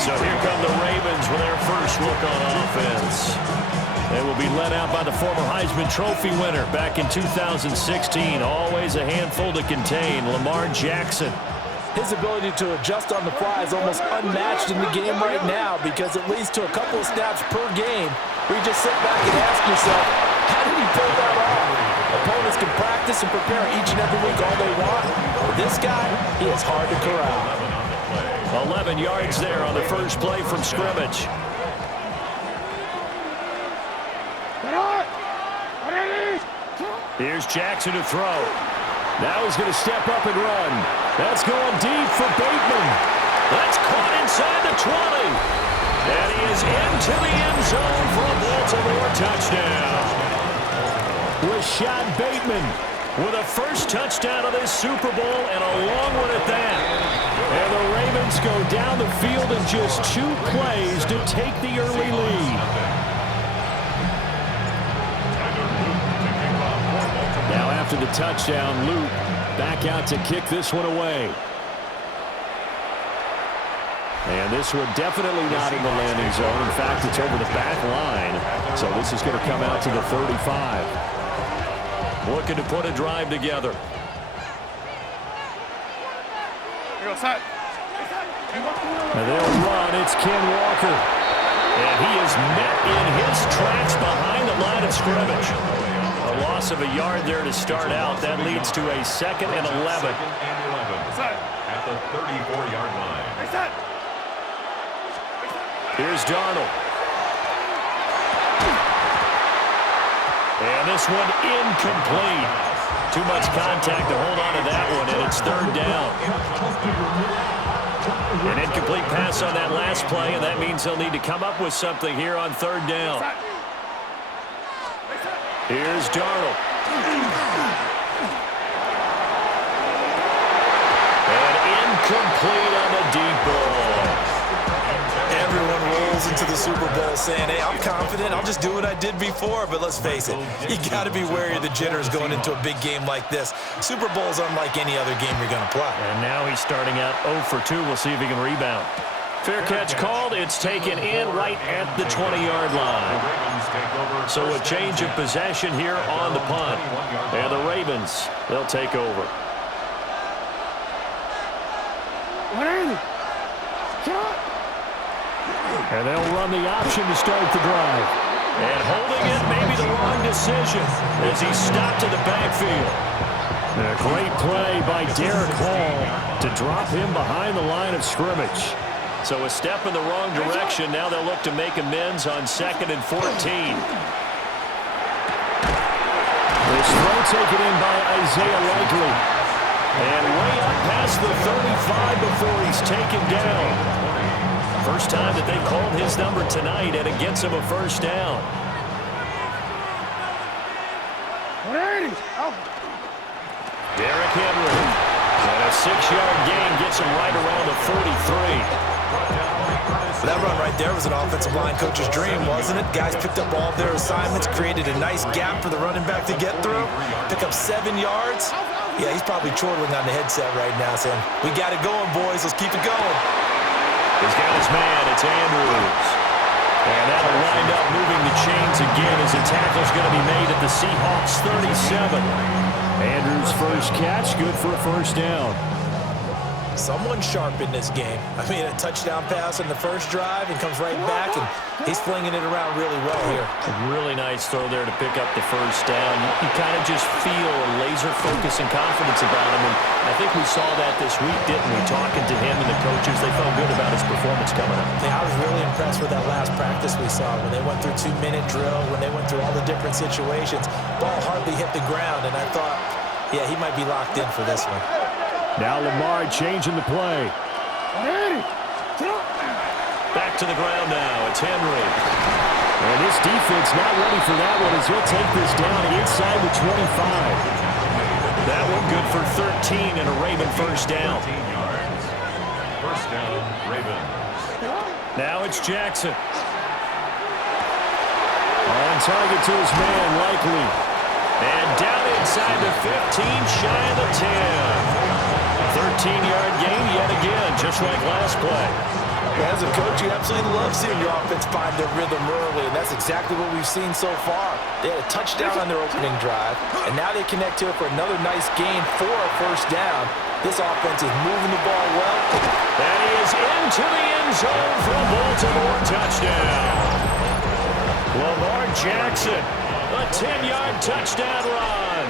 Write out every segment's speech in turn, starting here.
So here come the Ravens with their first look on offense. They will be led out by the former Heisman Trophy winner back in 2016. Always a handful to contain, Lamar Jackson. His ability to adjust on the fly is almost unmatched in the game right now because it leads to a couple of snaps per game where you just sit back and ask yourself, how did he pull that off? Opponents can practice and prepare each and every week all they want. But this guy, he is hard to corral. 11 yards there on the first play from scrimmage. Here's Jackson to throw. Now he's going to step up and run. That's going deep for Bateman. That's caught inside the 20. And he is into the end zone for a Baltimore touchdown. Rashad Bateman with a first touchdown of this Super Bowl and a long one at that. And the Ravens go down the field in just 2 plays to take the early lead. Now after the touchdown, Luke back out to kick this one away. And this one definitely not in the landing zone. In fact, it's over the back line. So this is going to come out to the 35. Looking to put a drive together. And they'll run. It's Ken Walker. And he is met in his tracks behind the line of scrimmage. A loss of a yard there to start out. That leads to a 2nd and 11. At the 34-yard line. Here's Darnold. And this one incomplete. Too much contact to hold on to that one, and it's 3rd down. An incomplete pass on that last play, and that means they'll need to come up with something here on 3rd down. Here's Darnold. And incomplete on the deep ball. Everyone rolls into the Super Bowl saying, hey, I'm confident. I'll just do what I did before. But let's face it, you got to be wary of the jitters going into a big game like this. Super Bowl is unlike any other game you're going to play. And now he's starting out 0 for 2. We'll see if he can rebound. Fair catch called. It's taken in right at the 20-yard line. So a change of possession here on the punt. And the Ravens, they'll take over. And they'll run the option to start the drive. And holding it may be the wrong decision as he stopped in the backfield. A great play by Derek Hall to drop him behind the line of scrimmage. So a step in the wrong direction. Now they'll look to make amends on 2nd and 14. This throw taken in by Isaiah Likely. And way up past the 35 before he's taken down. First time that they called his number tonight, and it gets him a first down. Derrick Henry. And a 6-yard gain gets him right around the 43. That run right there was an offensive line coach's dream, wasn't it? Guys picked up all of their assignments, created a nice gap for the running back to get through, pick up 7 yards. Yeah, he's probably chortling on the headset right now saying, we got it going, boys. Let's keep it going. He's got his man. It's Andrews. And that'll wind up moving the chains again as the tackle's going to be made at the Seahawks 37. Andrews' first catch, good for a first down. Someone sharp in this game. I mean, a touchdown pass on the first drive and comes right back, and he's flinging it around really well here. A really nice throw there to pick up the first down. You kind of just feel a laser focus and confidence about him, and I think we saw that this week, didn't we? Talking to him and the coaches, they felt good about his performance coming up. Yeah, I was really impressed with that last practice we saw when they went through 2-minute drill, when they went through all the different situations. Ball hardly hit the ground, and I thought, yeah, he might be locked in for this one. Now Lamar changing the play. Back to the ground now. It's Henry. And this defense not ready for that one as he'll take this down inside the 25. That one good for 13 and a Raven first down. First down, Ravens. Now it's Jackson. On target to his man, Likely. And down inside the 15, shy of the 10. 13-yard gain yet again, just like last play. Yeah, as a coach, you absolutely love seeing your offense find their rhythm early, and that's exactly what we've seen so far. They had a touchdown on their opening drive, and now they connect to it for another nice gain for a first down. This offense is moving the ball well. And he is into the end zone for a Baltimore touchdown. Lamar Jackson, a 10-yard touchdown run.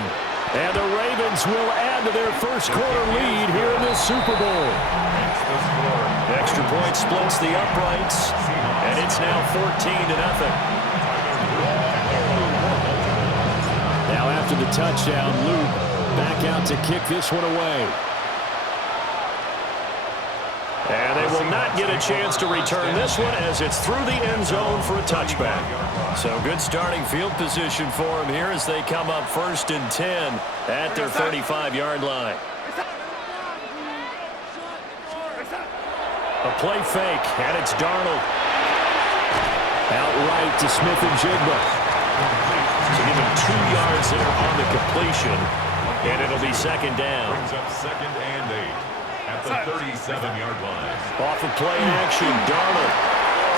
And the Ravens will add to their first quarter lead here in this Super Bowl. Extra point splits the uprights, and it's now 14-0. Now after the touchdown, Luke back out to kick this one away. And they will not get a chance to return this one as it's through the end zone for a touchback. So good starting field position for them here as they come up 1st and 10 at their 35-yard line. A play fake, and it's Darnold. Outright to Smith-Njigba. So give him 2 yards there on the completion, and it'll be second down. Brings up 2nd and 8 at the 37-yard line. Off of play action, Darnold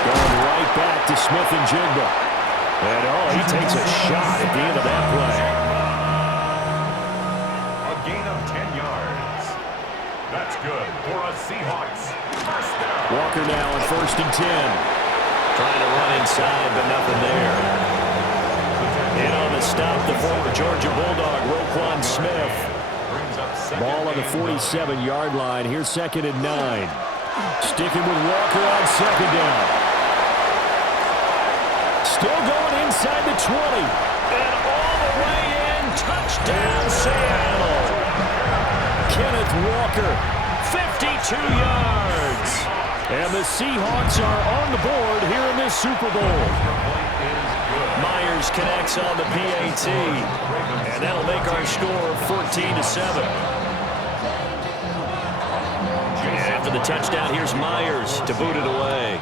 going right back to Smith-Njigba. And, he takes a shot at the end of that play. A gain of 10 yards. That's good for a Seahawks first down. Walker now on 1st and 10. Trying to run inside, but nothing there. In on the stop, the former Georgia Bulldog, Roquan Smith. Ball on the 47-yard line. Here's 2nd and 9. Sticking with Walker on 2nd down. Still going inside the 20. And all the way in. Touchdown, Seattle. Kenneth Walker, 52 yards. And the Seahawks are on the board here in this Super Bowl. Myers connects on the PAT. And that'll make our score 14-7. And after the touchdown, here's Myers to boot it away.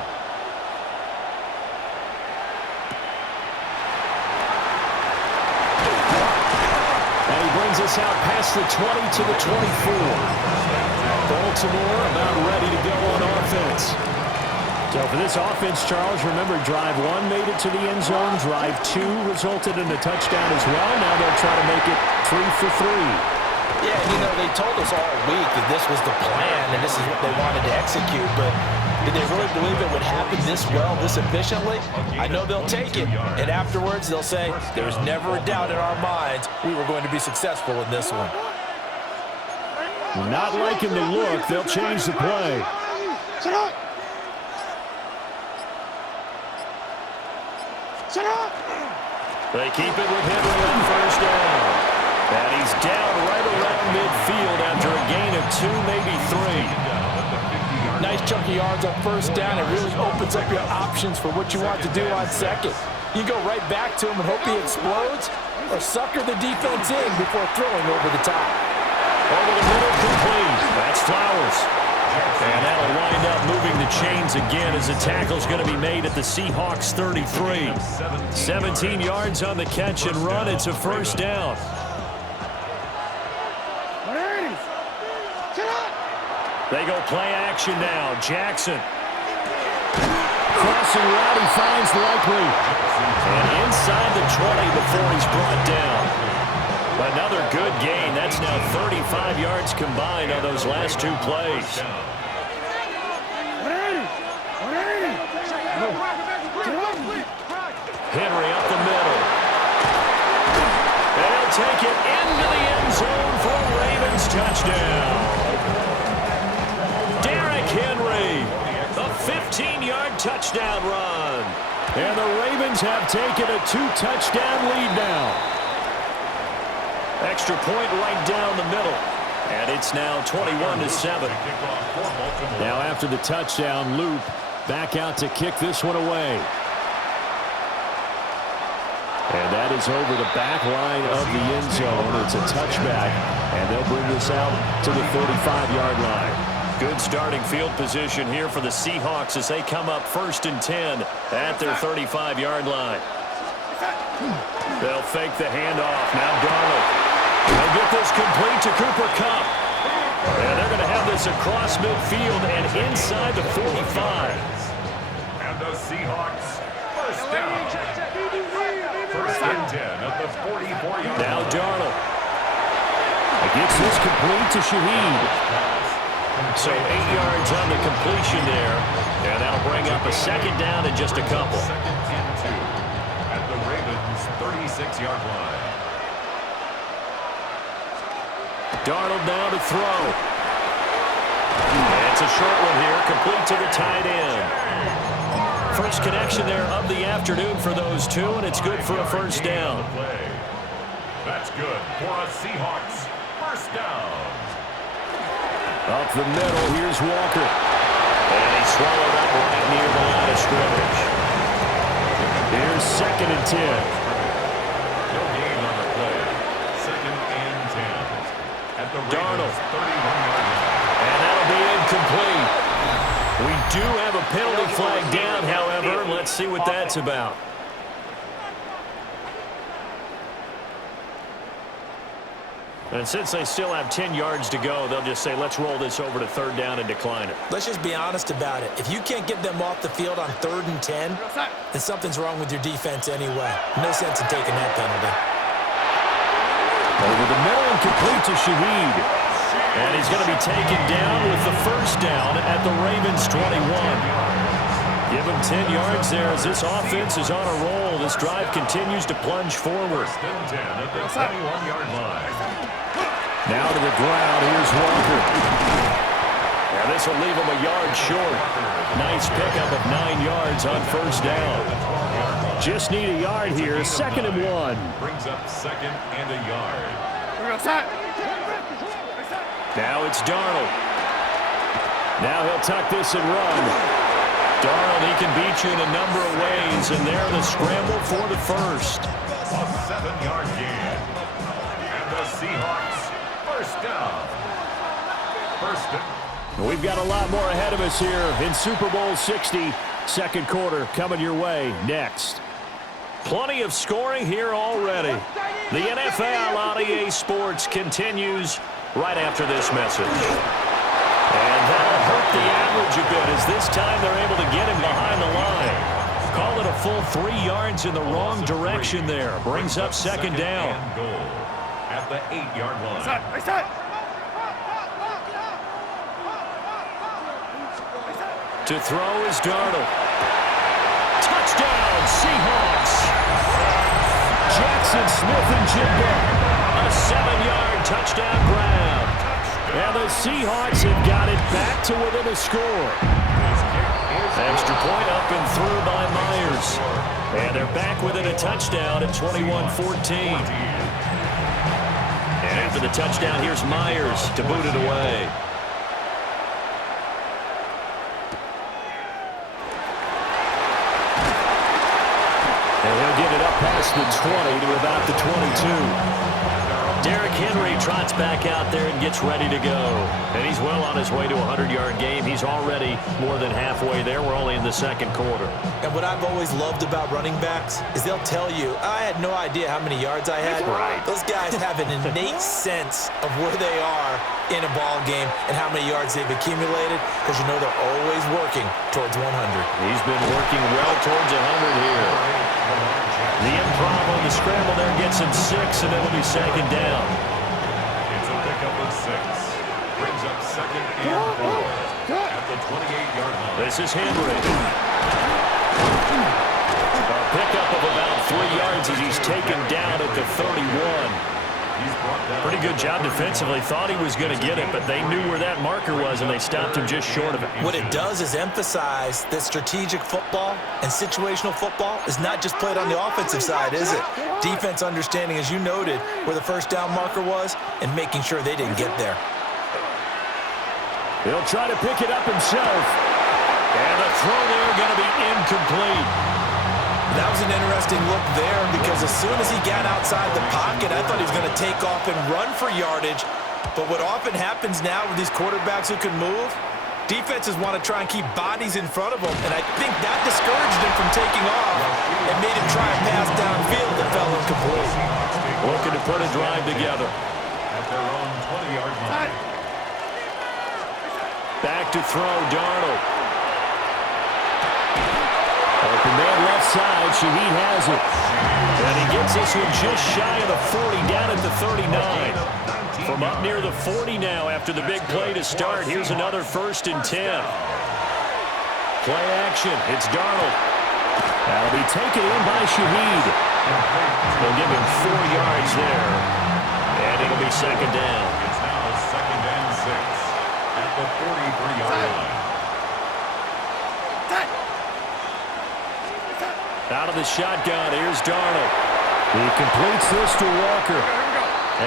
Us out past the 20 to the 24. Baltimore about ready to go on offense. So for this offense, Charles, remember drive 1 made it to the end zone. Drive 2 resulted in a touchdown as well. Now they'll try to make it 3 for 3. Yeah, they told us all week that this was the plan and this is what they wanted to execute, but did they really believe it would happen this well, this efficiently? I know they'll take it, and afterwards they'll say, there's never a doubt in our minds we were going to be successful in this one. Not liking the look, they'll change the play. They keep it with Henry on 1st down. And he's down right around midfield after a gain of 2, maybe 3. Nice chunky yards on 1st down. It really opens up your options for what you want to do on 2nd. You go right back to him and hope he explodes, or sucker the defense in before throwing over the top. Over the middle, complete. That's Flowers. And that'll wind up moving the chains again as the tackle's going to be made at the Seahawks 33. 17 yards on the catch and run. It's a 1st down. They go play action now. Jackson. Crossing route, he finds Likely. And inside the 20 before he's brought down. Another good gain. That's now 35 yards combined on those last 2 plays. Henry up the middle. And he'll take it into the end zone for a Ravens touchdown. Henry, a 15-yard touchdown run. And the Ravens have taken a 2-touchdown lead now. Extra point right down the middle. And it's now 21-7. Now after the touchdown, Loop back out to kick this one away. And that is over the back line of the end zone. It's a touchback, and they'll bring this out to the 35-yard line. Good starting field position here for the Seahawks as they come up 1st and 10 at their 35-yard line. They'll fake the handoff. Now Darnold. They'll get this complete to Cooper Kupp. And they're going to have this across midfield and inside the 45. Seahawks. First down. First and 10 at the 44-yard line. Now Darnold. Gets this complete to Shaheed. So 8 yards on the completion there. And that'll bring up a second down in just a couple. Second and 2 at the Ravens' 36-yard line. Darnold now to throw. And it's a short one here, complete to the tight end. First connection there of the afternoon for those two, and it's good for a first down. That's good for a Seahawks first down. Up the middle, here's Walker. And he swallowed up right near the line of scrimmage. Here's second and 10. No gain on the play. Second and 10 at the Ravens' 31-yard line. And that'll be incomplete. We do have a penalty flag down, however. Let's see what that's about. And since they still have 10 yards to go, they'll just say, let's roll this over to third down and decline it. Let's just be honest about it. If you can't get them off the field on 3rd and 10, then something's wrong with your defense anyway. No sense in taking that penalty. Over the middle and complete to Shaheed. And he's going to be taken down with the first down at the Ravens' 21. Give him 10 yards there as this offense is on a roll. This drive continues to plunge forward. First and 10 at the 21-yard line. Now to the ground, here's Walker. And this will leave him a yard short. Nice pickup of 9 yards on first down. Just need a yard here, second and 1. Brings up second and a yard. Now it's Darnold. Now he'll tuck this and run. Darnold, he can beat you in a number of ways, and there the scramble for the first. A 7-yard gain. And the Seahawks first down. First down. We've got a lot more ahead of us here in Super Bowl 60. Second quarter coming your way next. Plenty of scoring here already. The NFL on EA Sports continues right after this message. And that'll hurt the average a bit as this time they're able to get him behind the line. Call it a full 3 yards in the wrong direction there. Brings up second down. Goal at the 8-yard line. To throw is Darnold. Touchdown, Seahawks. Jackson Smith-Njigba. A 7-yard touchdown grab. And the Seahawks have got it back to within a score. Extra point up and through by Myers. And they're back within a touchdown at 21-14. And after the touchdown, here's Myers to boot it away. And he'll get it up past the 20 to about the 22. Derrick Henry trots back out there and gets ready to go. And he's well on his way to a 100-yard game. He's already more than halfway there. We're only in the second quarter. And what I've always loved about running backs is they'll tell you, I had no idea how many yards I had. Right. Those guys have an innate sense of where they are in a ball game and how many yards they've accumulated because you know they're always working towards 100. He's been working well towards 100 here. The improv on the scramble there gets him 6, and it'll be second down. It's a pickup of 6. Brings up second and 4 at the 28-yard line. This is Henry. A pickup of about 3 yards as he's taken down at the 31. Pretty good job defensively. Thought he was going to get it, but they knew where that marker was, and they stopped him just short of it. What it does is emphasize that strategic football and situational football is not just played on the offensive side, is it? Defense understanding, as you noted, where the first down marker was and making sure they didn't get there. He'll try to pick it up himself. And the throw there going to be incomplete. That was an interesting look there because as soon as he got outside the pocket, I thought he was going to take off and run for yardage. But what often happens now with these quarterbacks who can move, defenses want to try and keep bodies in front of them, and I think that discouraged him from taking off and made him try and pass downfield that fell incomplete. Looking to put a drive together. At their own 20-yard line. Back to throw, Darnold. A inside. Shaheed has it. And he gets this one just shy of the 40, down at the 39. From up near the 40 now after the big play to start. Here's another 1st and 10. Play action. It's Darnold. That'll be taken in by Shaheed. They'll give him 4 yards there. And it'll be 2nd down. It's now 2nd and 6 at the 43-yard line. Out of the shotgun, here's Darnold. He completes this to Walker.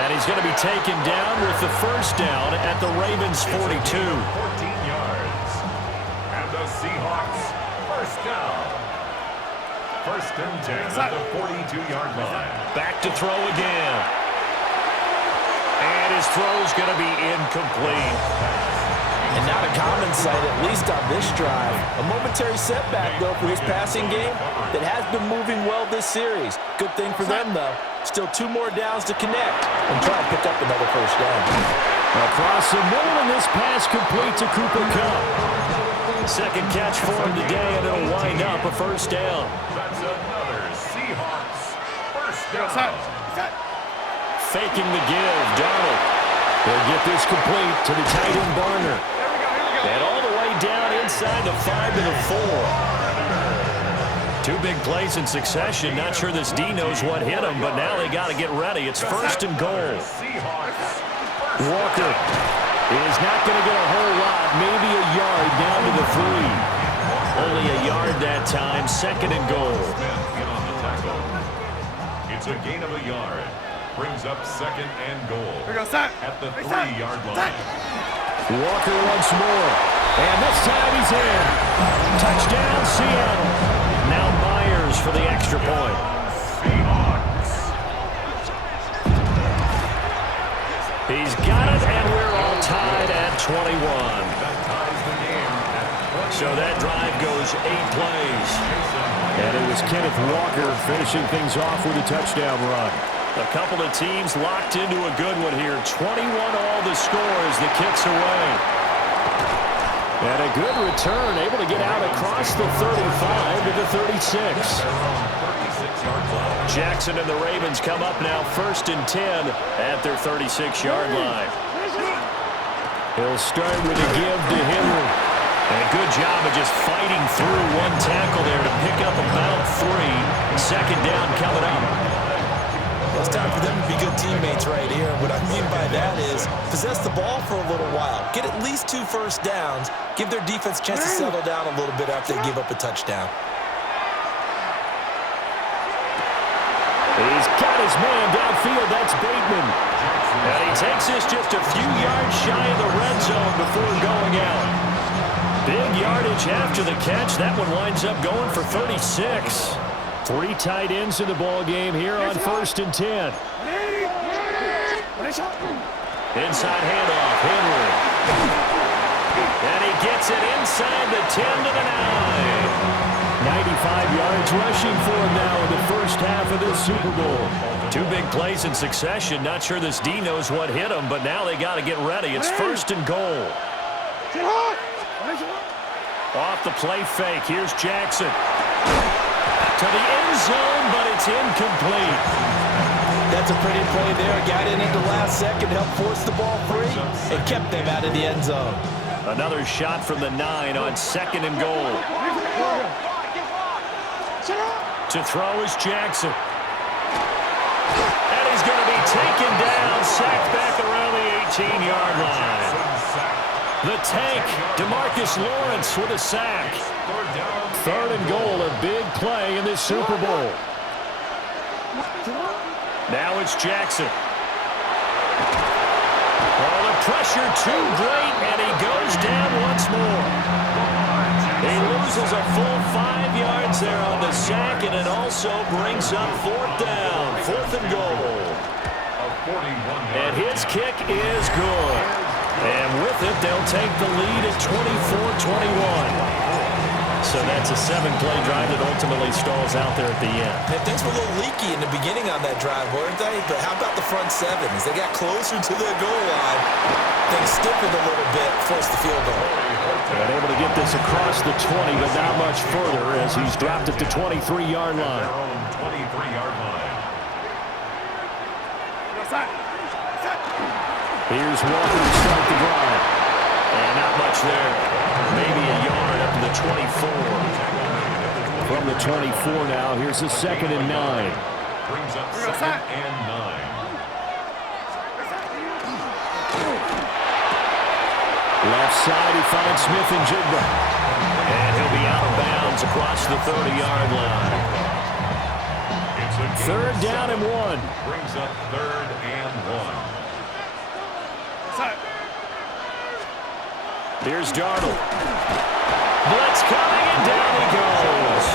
And he's going to be taken down with the 1st down at the Ravens' 42. 14 yards. And the Seahawks, 1st down. 1st and 10 at the 42-yard line. Back to throw again. And his throw's going to be incomplete. And not a common sight, at least on this drive. A momentary setback, though, for his passing game that has been moving well this series. Good thing for them, though. Still 2 more downs to connect and try to pick up another 1st down. Across the middle, and this pass complete to Cooper Kupp. 2nd catch for him today, and it'll wind up a 1st down. That's another Seahawks 1st down. Faking the give, Darnold. They'll get this complete to the tight end Barner. And all the way down inside the 5 to the 4. 2 big plays in succession. Not sure this D knows what hit him, but now they got to get ready. It's 1st and goal. Walker is not going to get a whole lot, maybe a yard down to the 3. Only a yard that time, 2nd and goal. It's a gain of a yard. Brings up 2nd and goal at the 3-yard line. Walker once more. And this time he's in. Touchdown, Seattle. Now Myers for the extra point. Seahawks. He's got it, and we're all tied at 21. That ties the game at 20. So that drive goes 8 plays. And it was Kenneth Walker finishing things off with a touchdown run. A couple of teams locked into a good one here. 21 all the scores. The kicks away. And a good return, able to get out across the 35 to the 36. Jackson and the Ravens come up now 1st and 10 at their 36-yard line. He'll start with a give to Henry. And a good job of just fighting through one tackle there to pick up about 3. 2nd down coming up. It's time for them to be good teammates right here. What I mean by that is possess the ball for a little while. Get at least 2 1st downs. Give their defense a chance to settle down a little bit after they give up a touchdown. He's got his man downfield. That's Bateman. And he takes this just a few yards shy of the red zone before going out. Big yardage after the catch. That one winds up going for 36. 3 tight ends in the ball game here on 1st and 10. Inside handoff, Henry. And he gets it inside the 10 to the 9. 95 yards rushing for him now in the 1st half of this Super Bowl. 2 big plays in succession. Not sure this D knows what hit him, but now they got to get ready. It's 1st and goal. Off the play fake. Here's Jackson. To the end zone, but it's incomplete. That's a pretty play there. Got in at the last second, helped force the ball free, and kept them out of the end zone. Another shot from the 9 on 2nd and goal. To throw is Jackson. And he's going to be taken down, sacked back around the 18-yard line. The tank, DeMarcus Lawrence with a sack. 3rd and goal, a big play in this Super Bowl. Now it's Jackson. Oh, the pressure too great, and he goes down once more. He loses a full 5 yards there on the sack, and it also brings up 4th down, 4th and goal. And his kick is good. And with it, they'll take the lead at 24-21. So that's a 7-play drive that ultimately stalls out there at the end. And things were a little leaky in the beginning on that drive, weren't they? But how about the front seven? As they got closer to their goal line, things stiffened a little bit, forced the field goal. And able to get this across the 20, but not much further as he's dropped at the 23-yard line. 23-yard line. Here's Walker to start the drive. And not much there. Maybe a yard up to the 24. From the 24 now, here's a 2nd and 9. Brings up 2nd and 9. Left side, he finds Smith and Jigba. And he'll be out of bounds across the 30-yard line. It's a 3rd down and 1. Brings up 3rd and 1. Here's Darnold. Blitz coming, and down he goes.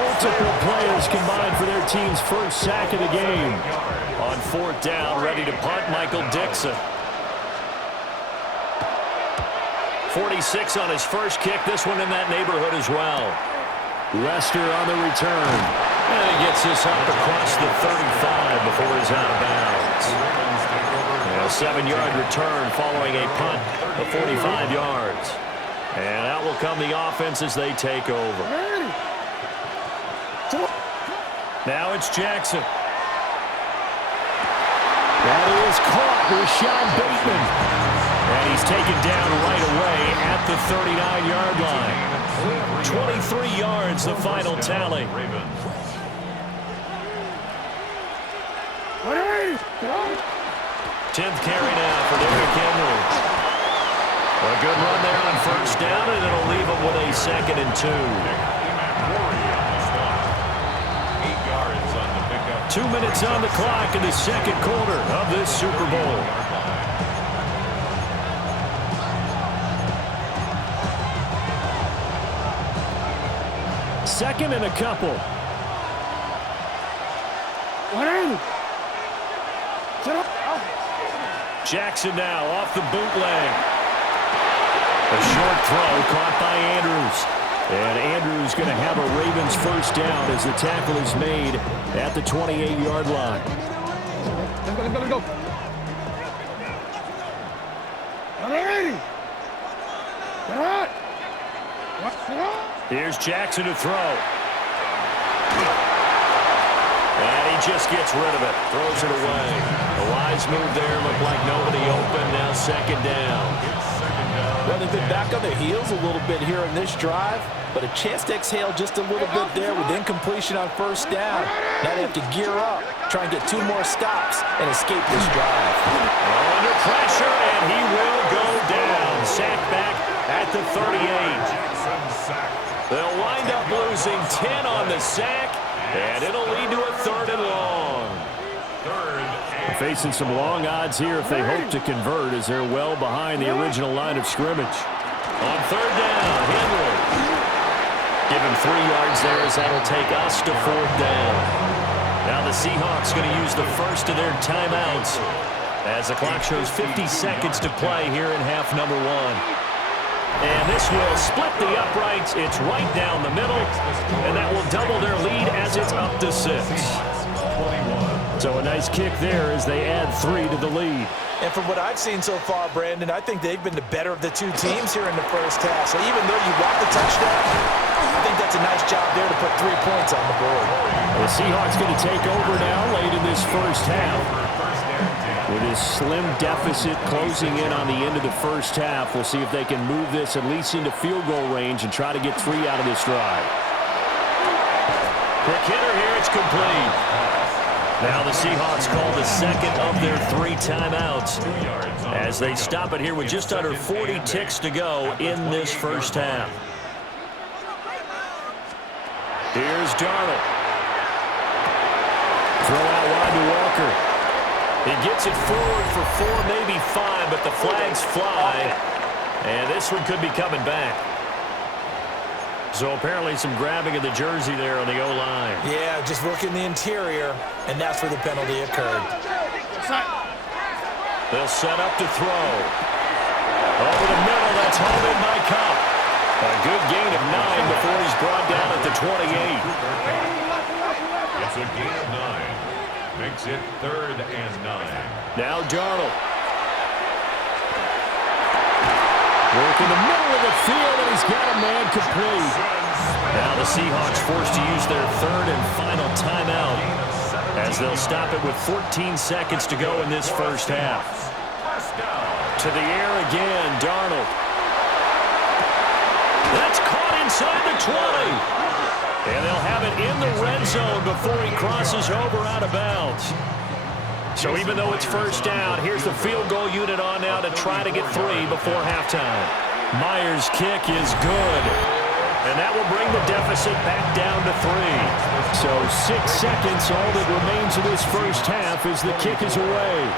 Multiple players combined for their team's first sack of the game. On 4th down, ready to punt, Michael Dixon. 46 on his first kick. This one in that neighborhood as well. Lester on the return. And he gets this up across the 35 before he's out of bounds. A 7-yard return following a punt of 45 yards. And out will come the offense as they take over. Now it's Jackson. That is caught with Sean Bateman. And he's taken down right away at the 39-yard line. 23 yards, the final tally. 10th carry now for Derrick Henry. A good run there on 1st down, and it'll leave him with a 2nd and 2. 2 minutes on the clock in the 2nd quarter of this Super Bowl. Second and a couple. Jackson now off the bootleg. A short throw caught by Andrews. And Andrews going to have a Ravens first down as the tackle is made at the 28-yard line. Let's go. Here's Jackson to throw. And he just gets rid of it. Throws it away. A wise move there. Looked like nobody open. Now 2nd down. Well, they've been back on their heels a little bit here in this drive, but a chance to exhale just a little bit there with incompletion on 1st down. Now they have to gear up, try and get 2 more stops, and escape this drive. Under pressure, and he will go down. Sacked back at the 38. They'll wind up losing 10 on the sack, and it'll lead to a 3rd and long. Facing some long odds here if they hope to convert, as they're well behind the original line of scrimmage. On 3rd down, Henry. Give him 3 yards there as that'll take us to 4th down. Now the Seahawks going to use the first of their timeouts as the clock shows 50 seconds to play here in half number 1. And this will split the uprights. It's right down the middle, and that will double their lead as it's up to 6. So a nice kick there as they add 3 to the lead. And from what I've seen so far, Brandon, I think they've been the better of the 2 teams here in the first half. So even though you want the touchdown, I think that's a nice job there to put 3 points on the board. The Seahawks going to take over now late in this first half. With his slim deficit closing in on the end of the first half, we'll see if they can move this at least into field goal range and try to get 3 out of this drive. Quick hitter here, it's complete. Now the Seahawks call the 2nd of their 3 timeouts as they stop it here with just under 40 ticks to go in this first half. Here's Darnold. Throw out wide to Walker. He gets it forward for 4, maybe 5, but the flags fly. And this one could be coming back. So apparently some grabbing of the jersey there on the O-line. Yeah, just working the interior, and that's where the penalty occurred. They'll set up to throw. Over the middle, that's hauled in by Cup. A good gain of 9 before he's brought down at the 28. It's a gain of 9. Makes it 3rd and 9. Now Darnold. Work in the middle of the field, and he's got a man complete. Now the Seahawks forced to use their 3rd and final timeout as they'll stop it with 14 seconds to go in this first half. To the air again, Darnold. That's caught inside the 20. And they'll have it in the red zone before he crosses over out of bounds. So even though it's first down, here's the field goal unit on now to try to get 3 before halftime. Myers' kick is good. And that will bring the deficit back down to 3. So 6 seconds, all that remains of this first half as the kick is away.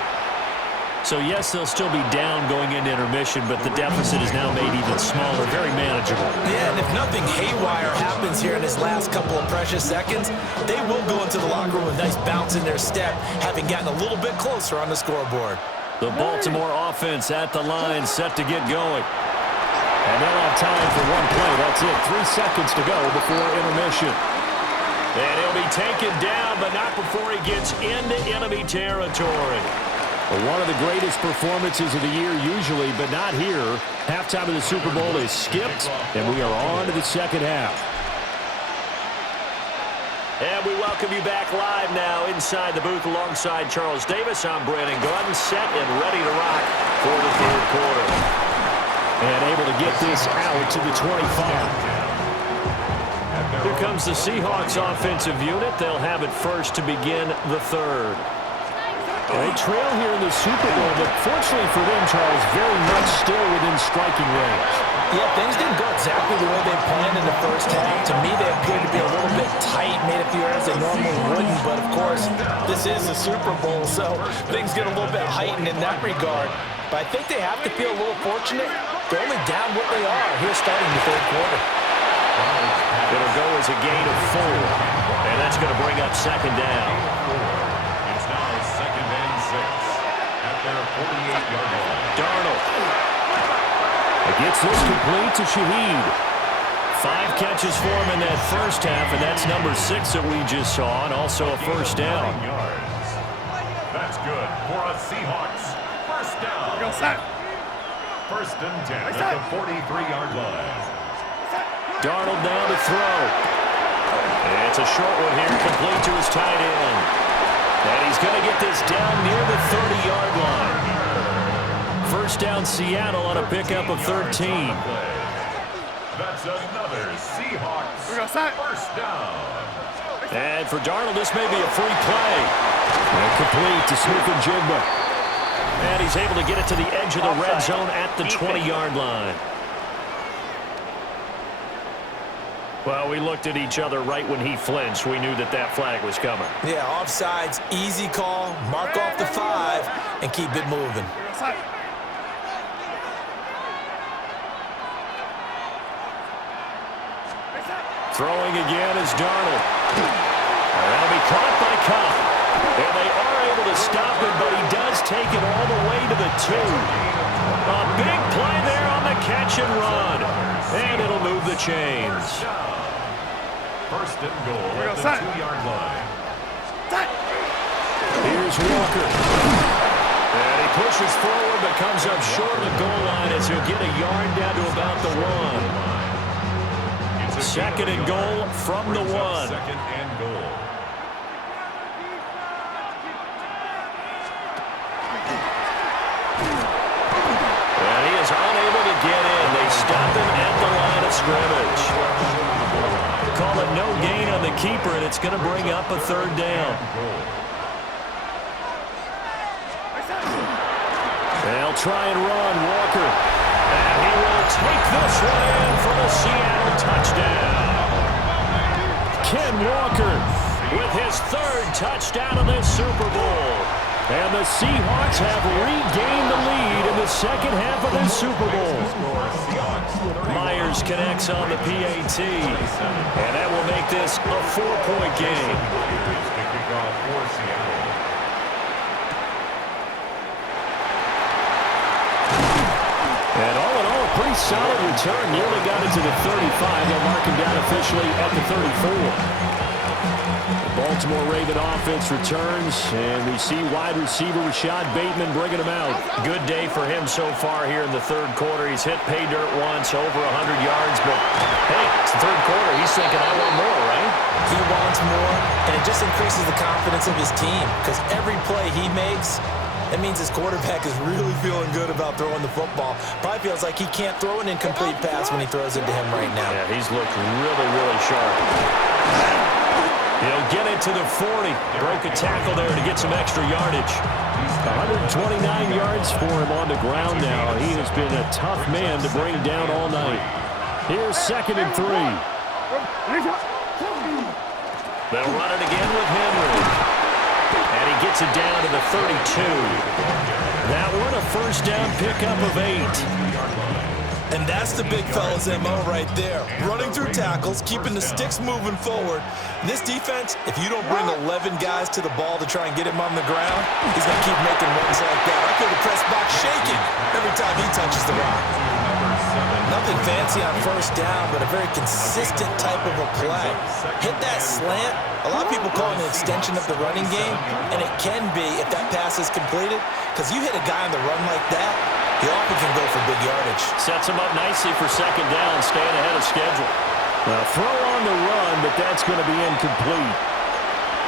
So yes, they'll still be down going into intermission, but the deficit is now made even smaller, very manageable. Yeah, and if nothing haywire happens here in his last couple of precious seconds, they will go into the locker room with a nice bounce in their step, having gotten a little bit closer on the scoreboard. The Baltimore offense at the line, set to get going. And they'll have time for one play. That's it. 3 seconds to go before intermission. And he'll be taken down, but not before he gets into enemy territory. Well, one of the greatest performances of the year usually, but not here. Halftime of the Super Bowl is skipped, and we are on to the second half. And we welcome you back live now inside the booth alongside Charles Davis. I'm Brandon Gunn, set and ready to rock for the 3rd quarter. And able to get this out to the 25. Here comes the Seahawks offensive unit. They'll have it first to begin the 3rd. They trail here in the Super Bowl, but fortunately for them, Charles, very much still within striking range. Yeah, things didn't go exactly the way they planned in the first half. To me, they appeared to be a little bit tight, made a few errors they normally wouldn't. But, of course, this is the Super Bowl, so things get a little bit heightened in that regard. But I think they have to feel a little fortunate. They're only down what they are here starting the 3rd quarter. It'll go as a gain of 4, and that's going to bring up 2nd down. It's now 2nd and 6 at their 48-yard line. Darnold. It gets this complete to Shaheed. 5 catches for him in that first half, and that's number 6 that we just saw, and also a first down. That's good for a Seahawks first down. 1st and 10 at the 43-yard line. Darnold now to throw. And it's a short one here, complete to his tight end. And he's going to get this down near the 30-yard line. First down Seattle on a pickup of 13. That's another Seahawks first down. And for Darnold, this may be a free play. And complete to Smith-Njigba. And he's able to get it to the edge of the red zone at the 20-yard line. Well, we looked at each other right when he flinched. We knew that that flag was coming. Yeah, offsides, easy call, mark off the 5, and keep it moving. Throwing again is Darnold. And that'll be caught by Cobb. And they are able to stop him, but he does take it all the way to the 2. A big play there on the catch and run. And it'll move the chains. 1st and goal at the 2-yard line. Here's Walker. And he pushes forward, but comes up short of the goal line as he'll get a yard down to about the 1. 2nd and goal from the 1. 2nd and goal. And he is unable to get in. They stop him at the line of scrimmage. Call it no gain on the keeper, and it's going to bring up a 3rd down. They'll try and run, Walker. And he will take this one in for the Seattle touchdown. Ken Walker with his 3rd touchdown of this Super Bowl. And the Seahawks have regained the lead in the second half of this Super Bowl. Myers connects on the PAT. And that will make this a 4-point game. And all in all, a pretty Very solid return. Nearly got it to the 35. They'll mark him down officially at the 34. Baltimore Raven offense returns, and we see wide receiver Rashad Bateman bringing him out. Good day for him so far here in the third quarter. He's hit pay dirt once, over 100 yards, but hey, it's the third quarter. He's thinking, I want more, right? He wants more, and it just increases the confidence of his team because every play he makes, that means his quarterback is really feeling good about throwing the football. Probably feels like he can't throw an incomplete pass when he throws it to him right now. Yeah, he's looked really, really sharp. He'll get it to the 40. Broke a tackle there to get some extra yardage. 129 yards for him on the ground now. He has been a tough man to bring down all night. Here's 2nd and 3. They'll run it again with Henry. And he gets it down to the 32. That one a first down pickup of 8. And that's the big fella's MO right there. Running through tackles, keeping the sticks moving forward. This defense, if you don't bring 11 guys to the ball to try and get him on the ground, he's going to keep making runs like that. I feel the press box shaking every time he touches the rock. Nothing fancy on first down, but a very consistent type of a play. Hit that slant. A lot of people call it an extension of the running game, and it can be if that pass is completed, because you hit a guy on the run like that, he often can go for big yardage. Sets him up nicely for 2nd down, staying ahead of schedule. Now throw on the run, but that's going to be incomplete.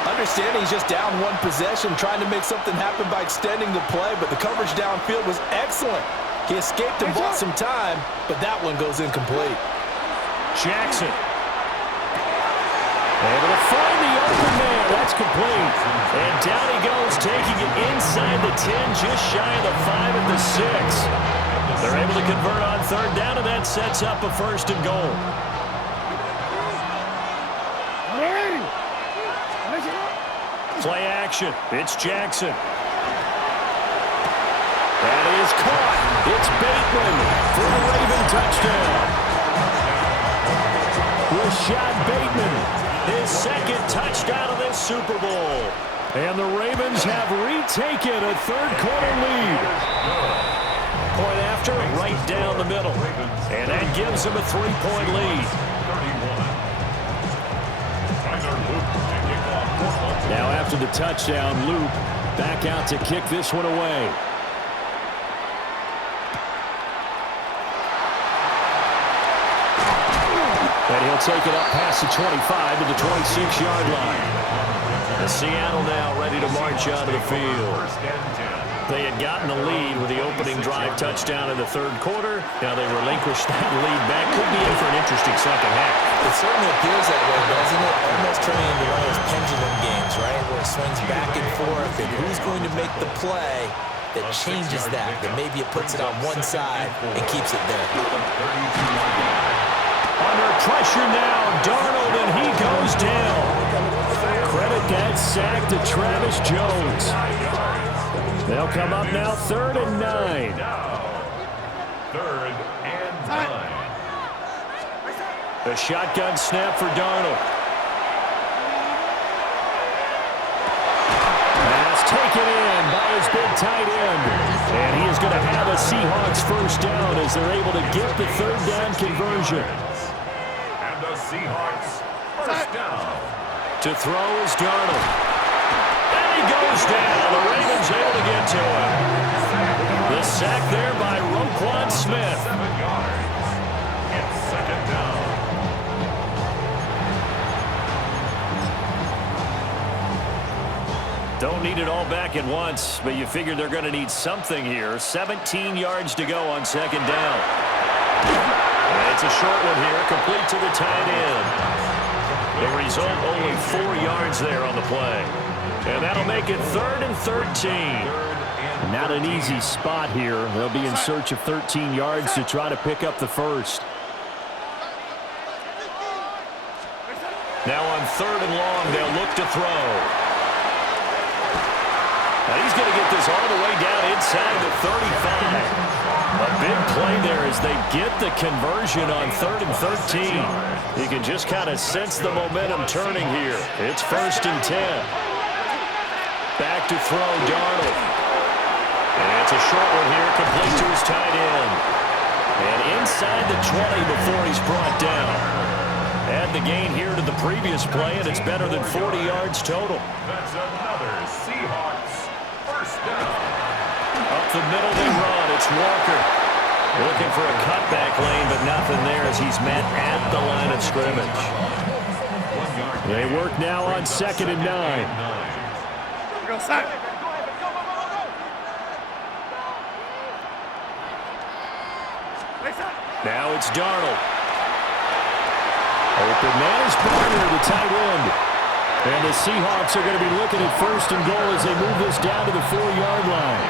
Understanding he's just down one possession, trying to make something happen by extending the play, but the coverage downfield was excellent. He escaped and bought some time, but that one goes incomplete. Jackson. Able to find the open man. That's complete. And down he goes, taking it inside the 10, just shy of the 5 at the 6. They're able to convert on 3rd down, and that sets up a 1st and goal. Play action. It's Jackson. That is caught. It's Bateman for a Raven touchdown. Rashad Bateman, his 2nd touchdown of this Super Bowl. And the Ravens have retaken a 3rd quarter lead. Point after, right down the middle. And that gives them a 3-point lead. Now after the touchdown, Luke back out to kick this one away. And he'll take it up past the 25 to the 26-yard line. And Seattle now ready to march out of the field. They had gotten the lead with the opening drive touchdown in the 3rd quarter. Now they relinquished that lead back. Could be in for an interesting 2nd half. It certainly appears that way, doesn't it? Almost turning into one of those pendulum games, right? Where it swings back and forth, and who's going to make the play that changes that maybe it puts it on one side and keeps it there. Under pressure now, Darnold, and he goes down. Credit that sack to Travis Jones. They'll come up now 3rd and 9. 3rd and 9. A shotgun snap for Darnold. Pass taken in by his big tight end. And he is going to have a Seahawks 1st down as they're able to get the 3rd down conversion. And the Seahawks 1st down. To throw is Darnold. And he goes down. The Ravens able to get to him. The sack there by Roquan Smith. 7 yards. It's 2nd down. Don't need it all back at once, but you figure they're going to need something here. 17 yards to go on 2nd down. And it's a short one here, complete to the tight end. The result, only 4 yards there on the play. And that'll make it 3rd and 13. Not an easy spot here. They'll be in search of 13 yards to try to pick up the 1st. Now on 3rd and long, they'll look to throw. Now he's going to get this all the way down inside the 35. A big play there as they get the conversion on 3rd and 13. You can just kind of sense the momentum turning here. It's 1st and 10. Back to throw, Darnold. And it's a short one here, complete to his tight end. And inside the 20 before he's brought down. Add the gain here to the previous play, and it's better than 40 yards total. That's another Seahawks first down. Up the middle they run. It's Walker. Looking for a cutback lane, but nothing there as he's met at the line of scrimmage. They work now on 2nd and 9. Go, side. Now it's Darnold. Open man is Barner, the tight end. And the Seahawks are going to be looking at 1st and goal as they move this down to the 4-yard line.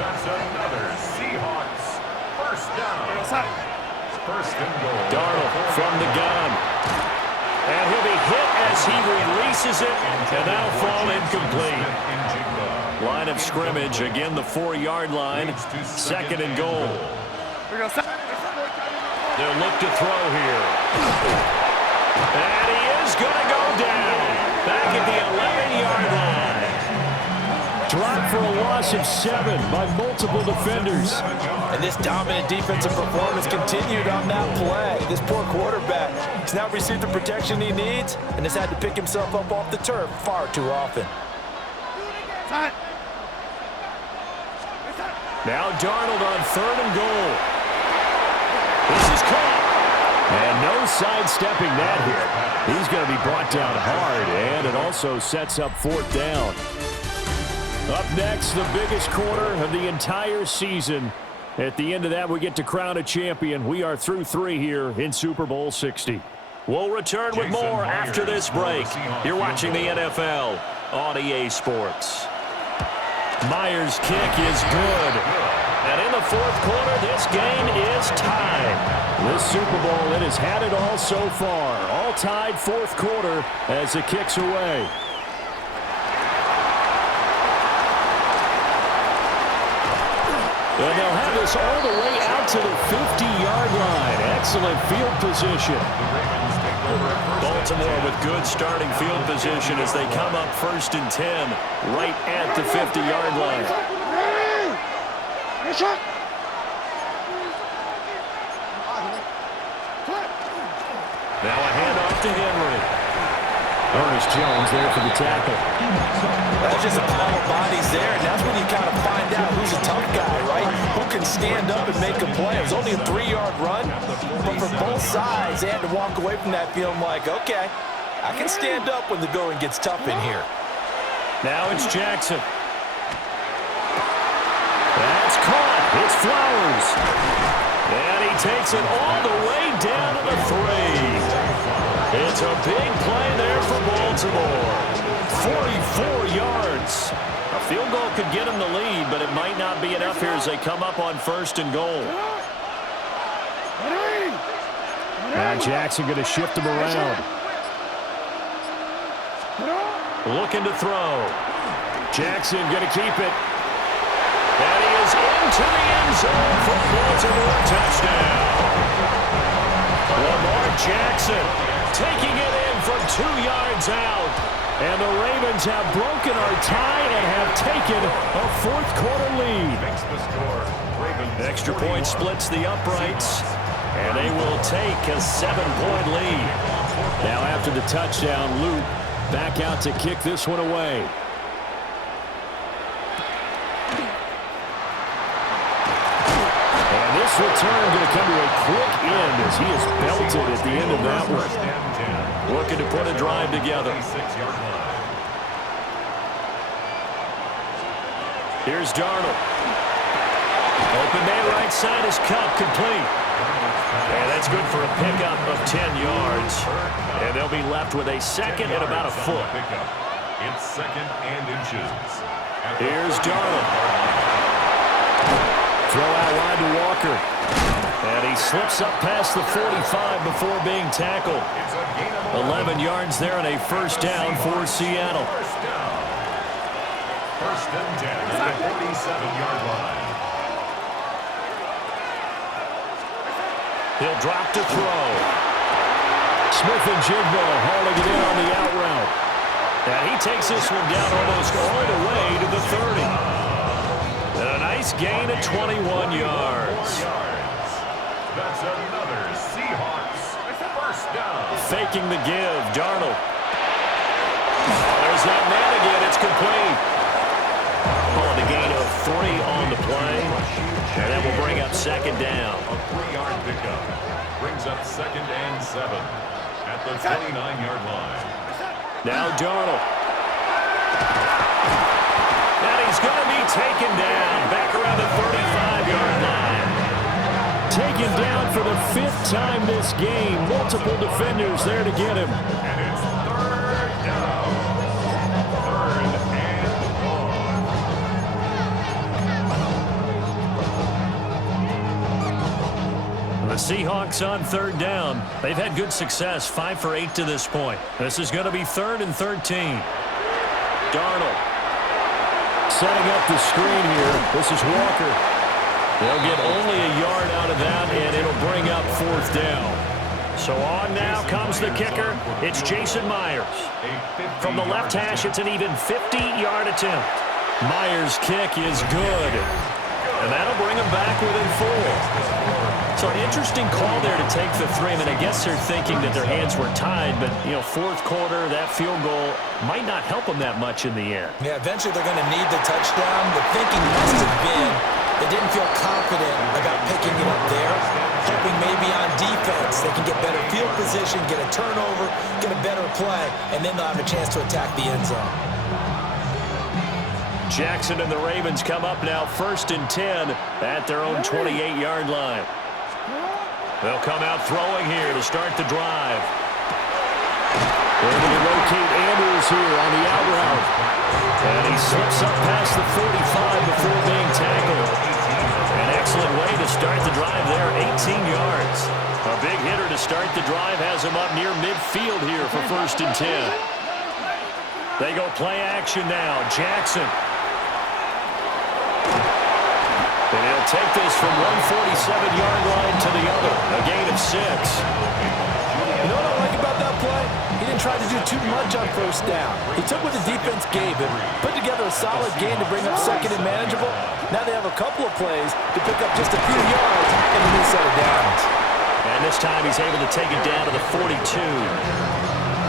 That's another Seahawks first down. 1st and goal. Darnold from the gun. And he'll be hit as he releases it, and that'll fall incomplete. Line of scrimmage, again the 4-yard line, 2nd and goal. They'll look to throw here. And he is going to go down. Back at the 11-yard line. Dropped for a loss of 7 by multiple defenders. And this dominant defensive performance continued on that play. This poor quarterback has now received the protection he needs and has had to pick himself up off the turf far too often. Now Darnold on 3rd and goal. This is caught. And no sidestepping that here. He's going to be brought down hard, and it also sets up 4th down. Up next, the biggest quarter of the entire season. At the end of that, we get to crown a champion. We are through 3 here in Super Bowl 60. We'll return with more after this break. You're watching the NFL on EA Sports. Myers' kick is good. And in the 4th quarter, this game is tied. This Super Bowl, it has had it all so far. All tied 4th quarter as it kicks away. And they'll have this all the way out to the 50-yard line. Excellent field position. Baltimore with good starting field position as they come up 1st and 10 right at the 50-yard line. Now a handoff to Henry. Ernest Jones there for the tackle. That's just a pile of bodies there, and that's when you kind of find out who's a tough guy, right? Who can stand up and make a play. It was only a 3-yard run, but for both sides, they had to walk away from that feeling like, okay, I can stand up when the going gets tough in here. Now it's Jackson. That's caught. It's Flowers. And he takes it all the way down to the 3. It's a big play there for Baltimore. 44 yards. A field goal could get him the lead, but it might not be enough here as they come up on 1st and goal. Now Jackson going to shift him around. Looking to throw. Jackson going to keep it. And he is into the end zone for Baltimore touchdown. Lamar Jackson taking it in from 2 yards out. And the Ravens have broken our tie and have taken a 4th quarter lead. Extra point splits the uprights. And they will take a 7-point lead. Now after the touchdown, Luke back out to kick this one away. And this return going to come to a quick end as he is belted at the end of that one. Looking to put a drive together. Here's Darnold. Open man right side is cut complete. And that's good for a pickup of 10 yards. And they'll be left with a 2nd and about a foot. It's 2nd and inches. Here's Darnold. Throw out wide to Walker. And he slips up past the 45 before being tackled. 11 yards there and a 1st down for Seattle. 1st and 10 at the 47-yard line. He'll drop to throw. Smith and Jigbo hauling it in on the out route. And he takes this one down almost all the way to the 30. And a nice Nice gain of 21 yards. That's another Seahawks first down. Faking the give, Darnold. Oh, there's that man again. It's complete. Oh, the gain of 3 on the play. And that will bring up second down. A 3-yard pickup brings up 2nd and 7 at the 29-yard line. Now Darnold. And he's going to be taken down back around the 35-yard line. Taken down for the 5th time this game. Multiple defenders there to get him. And it's 3rd down. 3rd and long. The Seahawks on 3rd down. They've had good success, 5 for 8 to this point. This is going to be 3rd and 13. Darnold setting up the screen here. This is Walker. They'll get only a yard out of that, and it'll bring up 4th down. So on now comes the kicker. It's Jason Myers. From the left hash, it's an even 50-yard attempt. Myers' kick is good. And that'll bring him back within 4. So an interesting call there to take the 3. I mean, I guess they're thinking that their hands were tied, but, you know, 4th quarter, that field goal might not help them that much in the end. Yeah, eventually they're going to need the touchdown. The thinking must have been they didn't feel confident about picking it up there, hoping maybe on defense they can get better field position, get a turnover, get a better play, and then they'll have a chance to attack the end zone. Jackson and the Ravens come up now 1st and 10 at their own 28-yard line. They'll come out throwing here to start the drive. They're going to rotate Andrews here on the out route. And he slips up past the 45 before being tackled. An excellent way to start the drive there, 18 yards. A big hitter to start the drive has him up near midfield here for 1st and 10. They go play action now. Jackson. And he'll take this from 147-yard line to the other. A gain of 6. You know what I like about that play? He didn't try to do too much on 1st down. He took what the defense gave him, put together a solid game to bring up 2nd and manageable. Now they have a couple of plays to pick up just a few yards in a new set of downs. And this time he's able to take it down to the 42.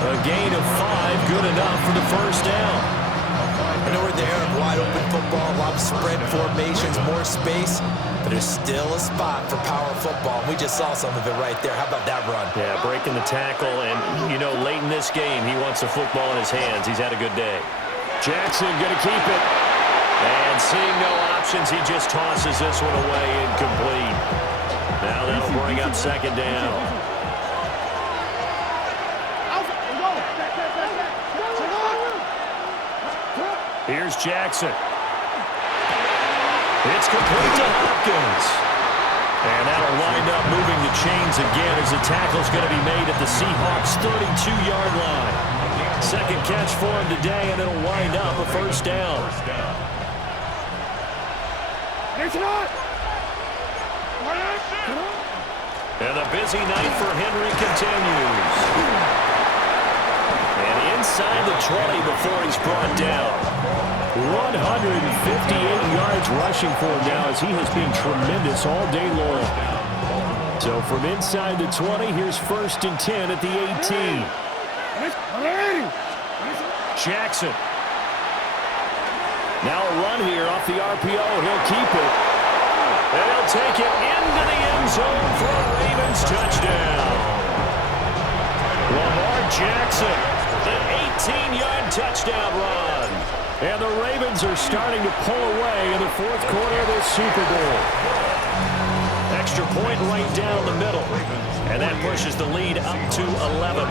A gain of 5, good enough for the 1st down. I know we're in the era of wide-open football, a lot of spread formations, more space, but there's still a spot for power football. We just saw some of it right there. How about that run? Yeah, breaking the tackle, and, you know, late in this game, he wants the football in his hands. He's had a good day. Jackson going to keep it. And seeing no options, he just tosses this one away incomplete. Now that'll bring up 2nd down. Here's Jackson. It's complete to Hopkins. And that'll wind up moving the chains again as the tackle's going to be made at the Seahawks' 32-yard line. 2nd catch for him today, and it'll wind up a 1st down. And the busy night for Henry continues. And inside the 20 before he's brought down. 158 yards rushing for him now as he has been tremendous all day long. So from inside the 20, here's 1st and 10 at the 18. Jackson. Now a run here off the RPO. He'll keep it. And he'll take it into the end zone for a Ravens touchdown. Lamar Jackson, an 18-yard touchdown run. And the Ravens are starting to pull away in the 4th quarter of this Super Bowl. Extra point right down the middle. And that pushes the lead up to 11.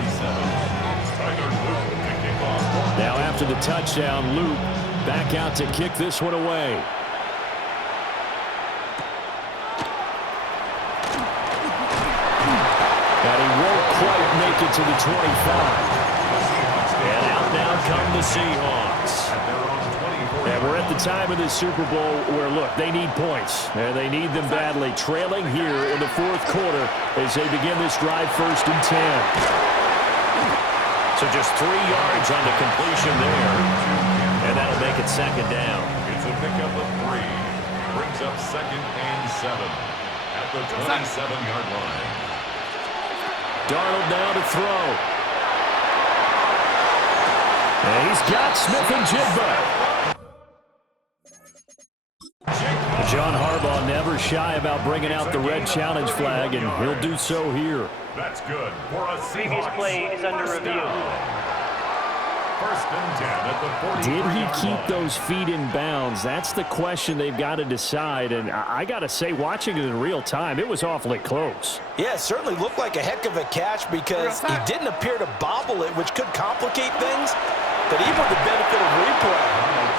Now after the touchdown, Luke back out to kick this one away. And he won't quite make it to the 25. And out now come the Seahawks. And we're at the time of this Super Bowl where, look, they need points. And they need them badly. Trailing here in the 4th quarter as they begin this drive 1st and 10. So just 3 yards on the completion there. And that'll make it 2nd down. It's a pickup of 3. brings up 2nd and 7 at the 27-yard line. Darnold now to throw. And he's got Smith and Jigba. John Harbaugh never shy about bringing out the red challenge flag, and he'll do so here. That's good for a Previous play is under review. 1st and 10 at the 40. Did he keep those feet in bounds? That's the question they've got to decide. And I got to say, watching it in real time, it was awfully close. Yeah, it certainly looked like a heck of a catch because he didn't appear to bobble it, which could complicate things. But even with the benefit of replay,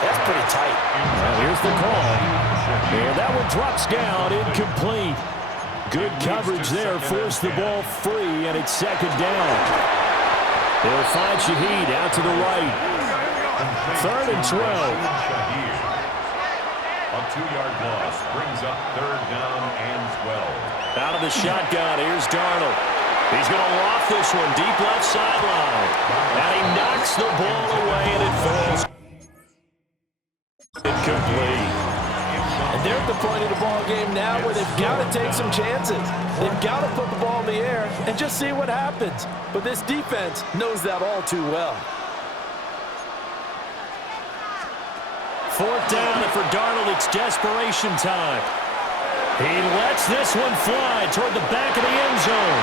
that's pretty tight. Well, here's the call. And that one drops down, incomplete. Good coverage there, forced the ball free, and it's 2nd down. They'll find Shaheed out to the right. 3rd and 12. A 2-yard loss brings up 3rd down and 12. Out of the shotgun, here's Darnold. He's going to loft this one deep left sideline. And he knocks the ball away, and it falls incomplete. And they're at the point of the ball game now where they've got to take some chances. They've got to put the ball in the air and just see what happens. But this defense knows that all too well. 4th down, and for Darnold, it's desperation time. He lets this one fly toward the back of the end zone.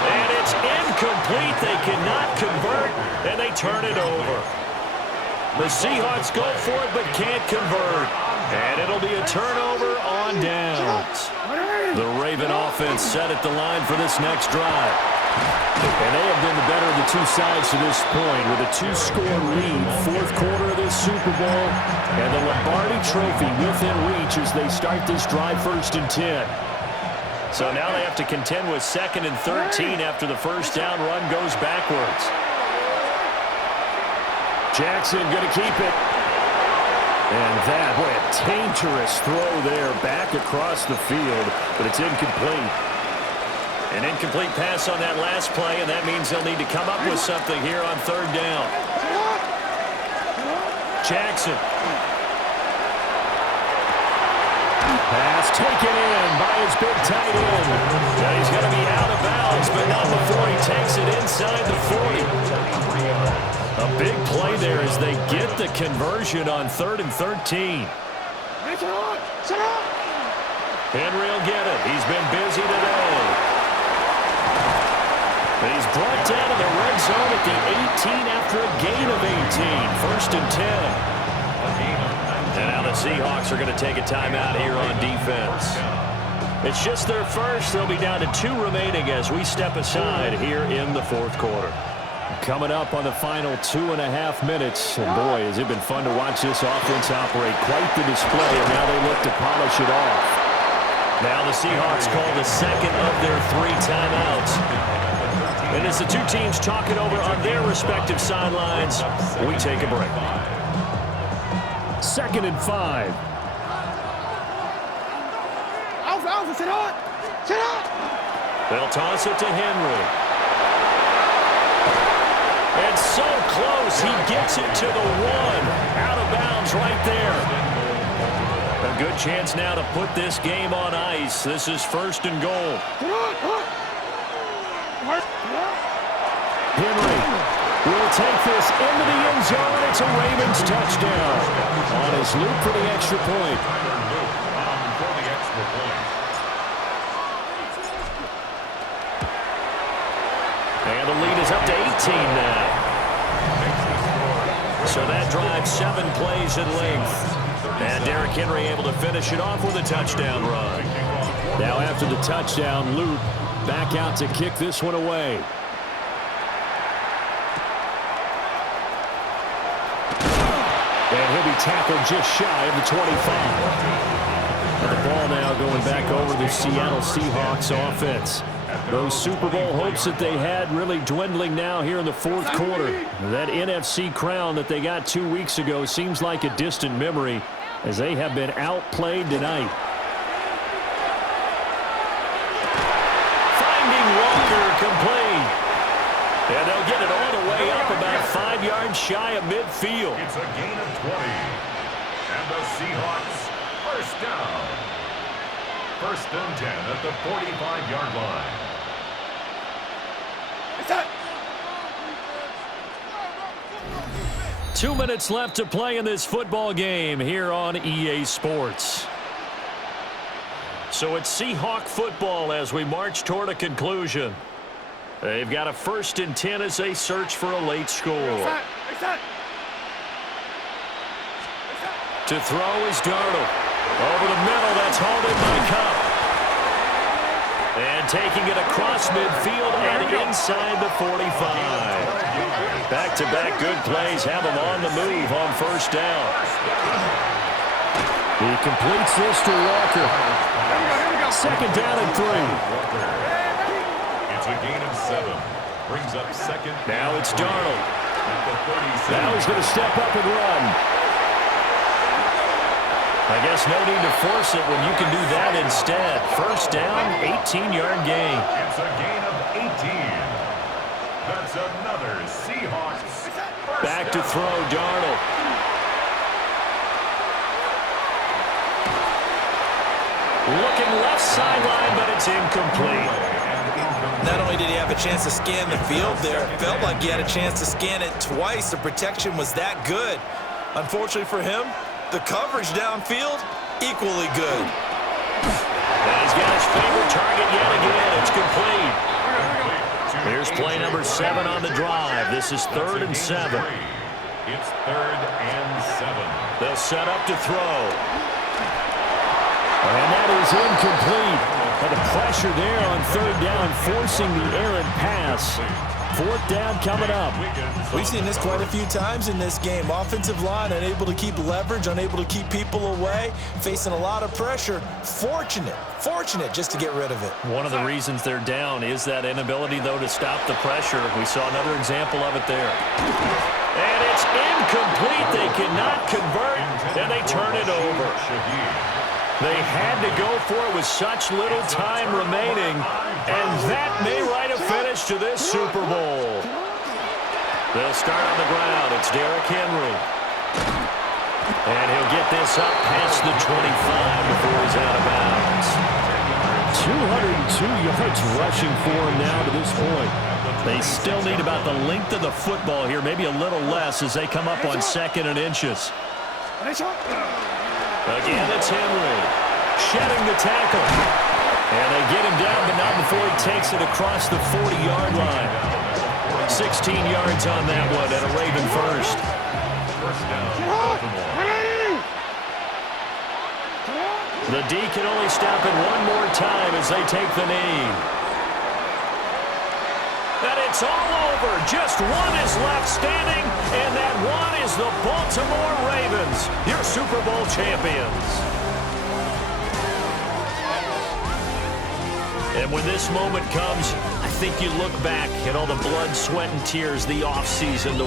And it's incomplete. They cannot convert, and they turn it over. The Seahawks go for it but can't convert. And it'll be a turnover on downs. The Raven offense set at the line for this next drive. And they have been the better of the two sides to this point with a 2-score lead. 4th quarter of this Super Bowl. And the Lombardi Trophy within reach as they start this drive 1st and 10. So now they have to contend with 2nd and 13 after the first down run goes backwards. Jackson going to keep it. And that, boy, a dangerous throw there back across the field, but it's incomplete. An incomplete pass on that last play, and that means they'll need to come up with something here on 3rd down. Jackson. Pass taken in by his big tight end. Now he's going to be out of bounds, but not before he takes it inside the 40. A big play there as they get the conversion on 3rd and 13. Henry will get it. He's been busy today. But he's brought down to the red zone at the 18 after a gain of 18. 1st and 10. And now the Seahawks are going to take a timeout here on defense. It's just their first. They'll be down to 2 remaining as we step aside here in the 4th quarter. Coming up on the final 2.5 minutes. And boy, has it been fun to watch this offense operate. Quite the display, and now they look to polish it off. Now the Seahawks call the 2nd of their 3 timeouts. And as the two teams talk it over on their respective sidelines, we take a break. 2nd and 5. They'll toss it to Henry. And so close, he gets it to the 1. Out of bounds right there. A good chance now to put this game on ice. This is 1st and goal. Henry will take this into the end zone. It's a Ravens touchdown on his loop for the extra point. And the lead is up to 18 now. So that drives 7 plays in length. And Derrick Henry able to finish it off with a touchdown run. Now after the touchdown, loop back out to kick this one away. And he'll be tackled just shy of the 25. And the ball now going back over the Seattle Seahawks offense. Those Super Bowl hopes that they had really dwindling now here in the 4th quarter. That NFC crown that they got 2 weeks ago seems like a distant memory as they have been outplayed tonight. Finding Walker complete. And they'll get it all the way up about 5 yards shy of midfield. It's a gain of 20. And the Seahawks First down. First and 10 at the 45-yard line. It's up. 2 minutes left to play in this football game here on EA Sports. So it's Seahawk football as we march toward a conclusion. They've got a 1st and 10 as they search for a late score. It's up. To throw is Darnold. Over the middle, that's hauled in by Cup. And taking it across midfield and inside the 45. Back-to-back good plays have him on the move on first down. He completes this to Walker. Here we go. Second down and 3. It's a gain of 7. Brings up second. Now it's Darnold. At the 37. Now he's going to step up and run. I guess no need to force it when you can do that instead. First down, 18-yard gain. It's a gain of 18. That's another Seahawks. Back to throw, Darnold. Looking left sideline, but it's incomplete. Not only did he have a chance to scan the field there, it felt like he had a chance to scan it twice. The protection was that good. Unfortunately for him, the coverage downfield, equally good. And he's got his favorite target yet again. It's complete. Here's play number 7 on the drive. This is 3rd and 7. It's 3rd and 7. They'll set up to throw. And that is incomplete. And the pressure there on 3rd down, forcing the errant pass. 4th down coming up. We've seen this quite a few times in this game. Offensive line unable to keep leverage, unable to keep people away, facing a lot of pressure. Fortunate just to get rid of it. One of the reasons they're down is that inability, though, to stop the pressure. We saw another example of it there. And it's incomplete. They cannot convert, and they turn it over. They had to go for it with such little time remaining, and that may write a finish to this Super Bowl. They'll start on the ground. It's Derrick Henry. And he'll get this up past the 25 before he's out of bounds. 202 yards rushing for him now to this point. They still need about the length of the football here, maybe a little less as they come up on 2nd and inches. Again, it's Henry. Shedding the tackle. And they get him down, but not before he takes it across the 40-yard line. 16 yards on that one, and a Raven first. First down. The D can only stop it one more time as they take the knee. And it's all over. Just one is left standing, and that one is the Baltimore Ravens, your Super Bowl champions. And when this moment comes, I think you look back at all the blood, sweat, and tears, the offseason, the